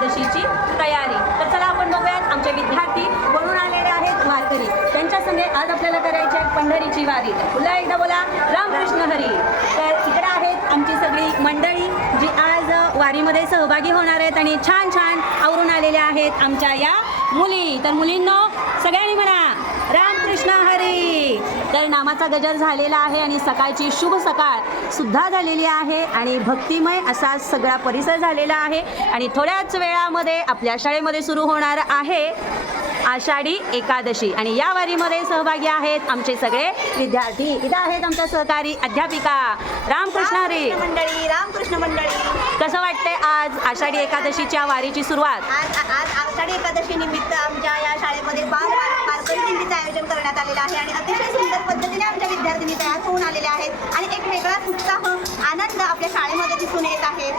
एकादशीची तयारी. तर चला आपण बघूयात आमचे विद्यार्थी बनून आलेले आहेत वारकरी. त्यांच्या संगे आज आपल्याला करायची आहे पंढरीची वारी. पुन्हा एकदा बोला रामकृष्ण हरी. तर इकडे आहेत आमची सगळी मंडळी जी आज वारीमध्ये सहभागी होणार आहेत आणि छान छान आवरून आलेल्या आहेत आमच्या या मुली. तर मुलींनो सगळ्यांनी म्हणा रामकृष्ण हरी. तर नामाचा गजर झालेला आहे आणि सकाळची शुभ सकाळ. सुद्धा झालेली आहे आणि भक्तिमय असा सगळा परिसर झालेला आहे. आणि थोड्याच वेळामध्ये आपल्या शाळेमध्ये सुरू होणार आहे आषाढी एकादशी. आणि या वारीमध्ये सहभागी आहेत आमचे सगळे विद्यार्थी. इथं आहेत आमच्या सहकारी अध्यापिका. रामकृष्ण हरी. मंडळी रामकृष्ण मंडळी. कसं वाटतंय आज आषाढी एकादशीच्या वारीची सुरुवात? आज आज आषाढी एकादशी निमित्त आमच्या या शाळेमध्ये बाल बाल- वारकरी दिंडीचं आयोजन करण्यात आलेलं आहे आणि अतिशय सुंदर पद्धतीने आमच्या विद्यार्थिनी तयार होऊन आलेल्या आहेत आणि एक वेगळाच उत्साह आनंद आपल्या शाळेमध्ये दिसून येत आहे.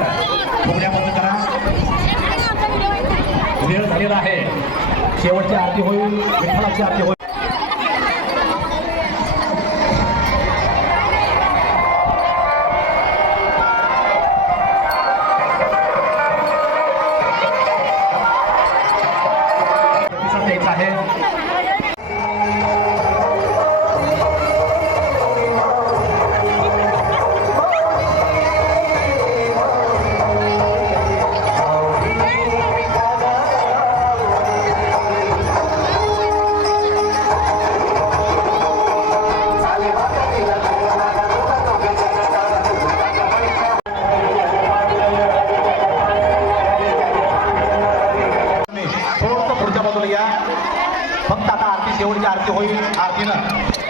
करा बंद करा वेळ झालेला आहे. शेवटची आरती होईल विठ्ठलाची आरती होईल. प्रतिसाद द्यायचा आहे. शेवटची आरती होईल. आरतीनं.